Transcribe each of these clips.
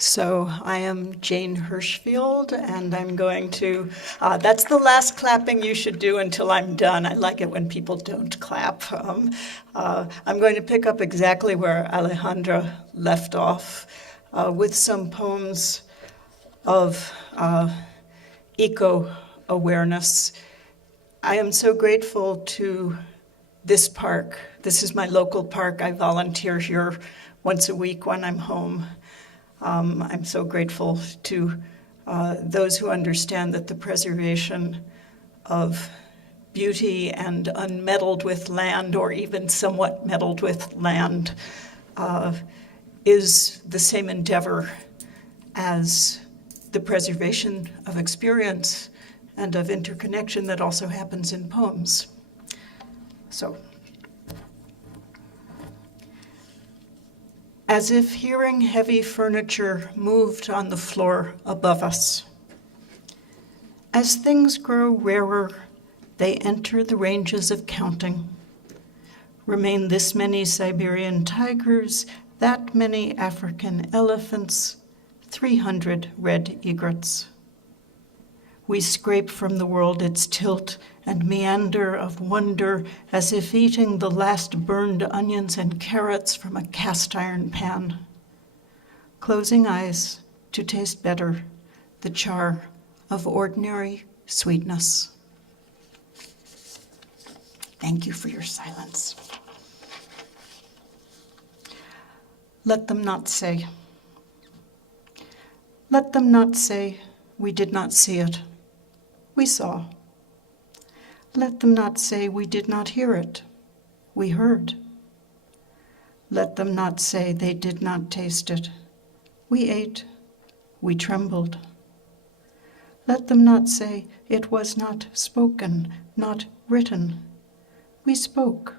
So I am Jane Hirshfield, and I'm going to, that's the last clapping you should do until I'm done. I like it when people don't clap. I'm going to pick up exactly where Alejandra left off with some poems of eco-awareness. I am so grateful to this park. This is my local park. I volunteer here once a week when I'm home. I'm so grateful to those who understand that the preservation of beauty and unmeddled with land, or even somewhat meddled with land, is the same endeavor as the preservation of experience and of interconnection that also happens in poems. So, as if hearing heavy furniture moved on the floor above us. As things grow rarer, they enter the ranges of counting. Remain this many Siberian tigers, that many African elephants, 300 red egrets. We scrape from the world its tilt and meander of wonder, as if eating the last burned onions and carrots from a cast iron pan. Closing eyes to taste better the char of ordinary sweetness. Thank you for your silence. Let them not say. Let them not say, we did not see it. We saw. Let them not say we did not hear it. We heard. Let them not say they did not taste it. We ate. We trembled. Let them not say it was not spoken, not written. We spoke.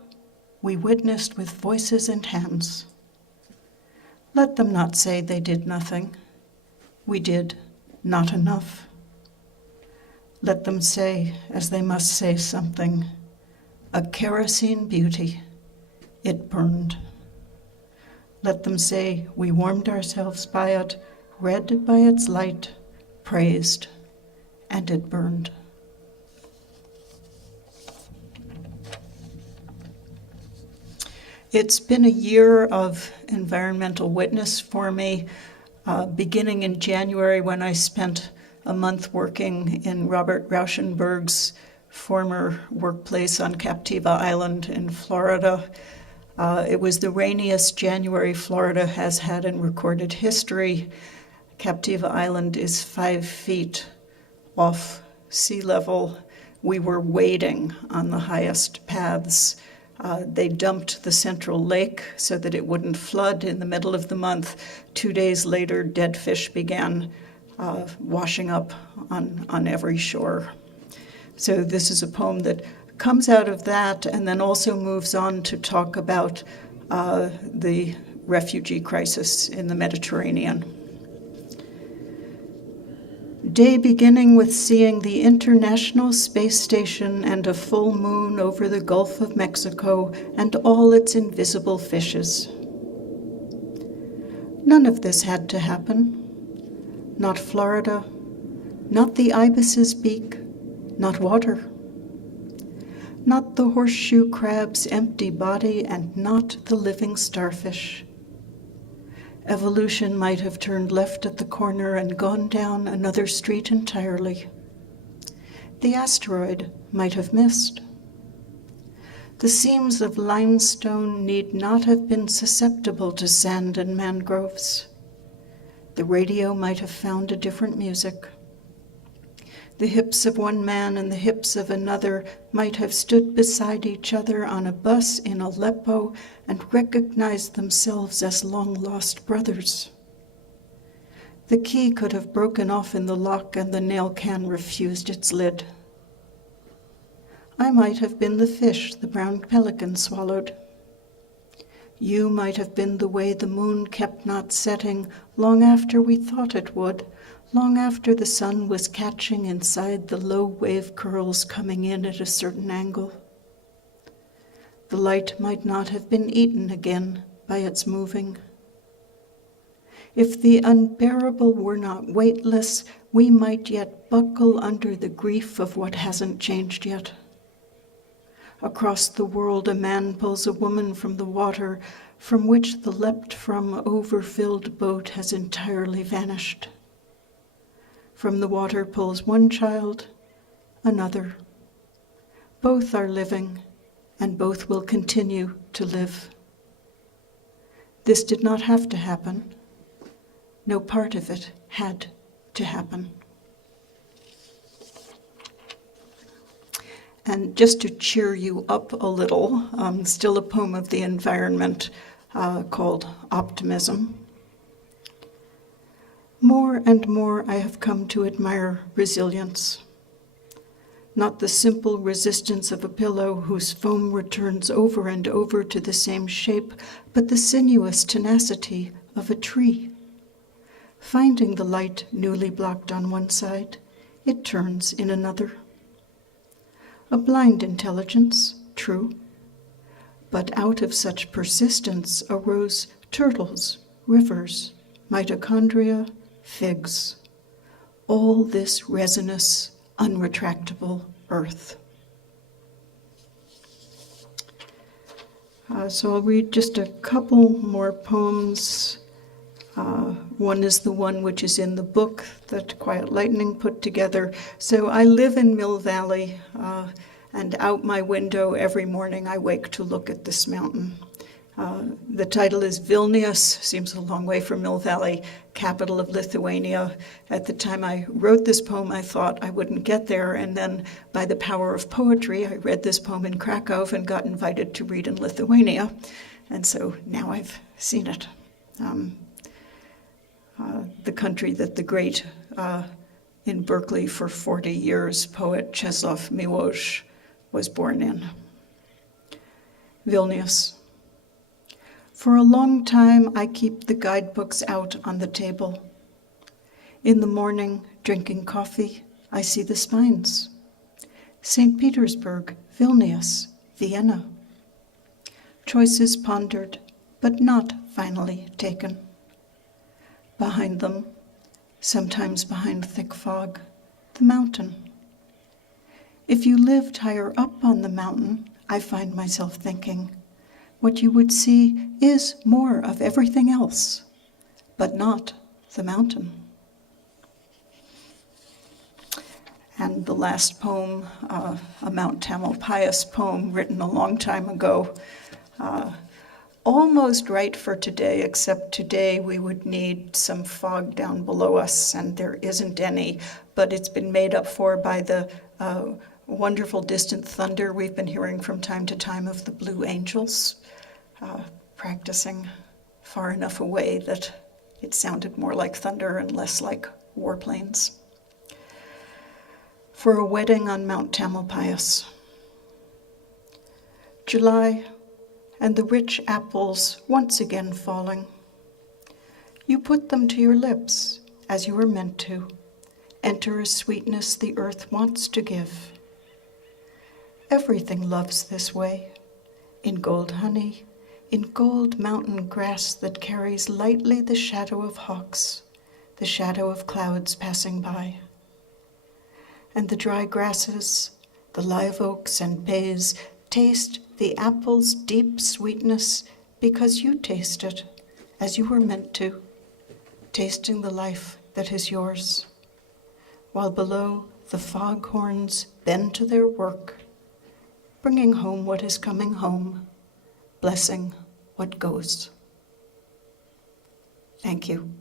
We witnessed with voices and hands. Let them not say they did nothing. We did not enough. Let them say, as they must say something, a kerosene beauty, it burned. Let them say we warmed ourselves by it, read by its light, praised, and it burned. It's been a year of environmental witness for me, beginning in January when I spent a month working in Robert Rauschenberg's former workplace on Captiva Island in Florida. It was the rainiest January Florida has had in recorded history. Captiva Island is 5 feet off sea level. We were wading on the highest paths. They dumped the central lake so that it wouldn't flood in the middle of the month. 2 days later, dead fish began washing up on every shore. So this is a poem that comes out of that and then also moves on to talk about the refugee crisis in the Mediterranean. Day beginning with seeing the International Space Station and a full moon over the Gulf of Mexico and all its invisible fishes. None of this had to happen. Not Florida, not the ibis's beak, not water. Not the horseshoe crab's empty body, and not the living starfish. Evolution might have turned left at the corner and gone down another street entirely. The asteroid might have missed. The seams of limestone need not have been susceptible to sand and mangroves. The radio might have found a different music. The hips of one man and the hips of another might have stood beside each other on a bus in Aleppo and recognized themselves as long-lost brothers. The key could have broken off in the lock and the nail can refused its lid. I might have been the fish the brown pelican swallowed. You might have been the way the moon kept not setting long after we thought it would, long after the sun was catching inside the low wave curls coming in at a certain angle. The light might not have been eaten again by its moving. If the unbearable were not weightless, we might yet buckle under the grief of what hasn't changed yet. Across the world, a man pulls a woman from the water from which the leapt-from overfilled boat has entirely vanished. From the water pulls one child, another. Both are living, and both will continue to live. This did not have to happen. No part of it had to happen. And just to cheer you up a little, still a poem of the environment called Optimism. More and more I have come to admire resilience. Not the simple resistance of a pillow whose foam returns over and over to the same shape, but the sinuous tenacity of a tree. Finding the light newly blocked on one side, it turns in another. A blind intelligence, true, but out of such persistence arose turtles, rivers, mitochondria, figs, all this resinous, unretractable earth. So I'll read just a couple more poems. One is the one which is in the book that Quiet Lightning put together. So I live in Mill Valley, and out my window every morning I wake to look at this mountain. The title is Vilnius, seems a long way from Mill Valley, capital of Lithuania. At the time I wrote this poem, I thought I wouldn't get there, and then by the power of poetry, I read this poem in Krakow and got invited to read in Lithuania. And so now I've seen it. The country that the great, in Berkeley for 40 years, poet Czesław Miłosz was born in. Vilnius. For a long time, I keep the guidebooks out on the table. In the morning, drinking coffee, I see the spines. St. Petersburg, Vilnius, Vienna. Choices pondered, but not finally taken. Behind them, sometimes behind thick fog, the mountain. If you lived higher up on the mountain, I find myself thinking, what you would see is more of everything else, but not the mountain. And the last poem, a Mount Tamalpais poem written a long time ago, almost right for today, except today we would need some fog down below us, and there isn't any, but it's been made up for by the wonderful distant thunder we've been hearing from time to time of the Blue Angels, practicing far enough away that it sounded more like thunder and less like warplanes. For a wedding on Mount Tamalpais. July, and the rich apples once again falling. You put them to your lips, as you were meant to, enter a sweetness the earth wants to give. Everything loves this way, in gold honey, in gold mountain grass that carries lightly the shadow of hawks, the shadow of clouds passing by. And the dry grasses, the live oaks and bays, taste the apple's deep sweetness because you taste it as you were meant to, tasting the life that is yours, while below the foghorns bend to their work, bringing home what is coming home, blessing what goes. Thank you.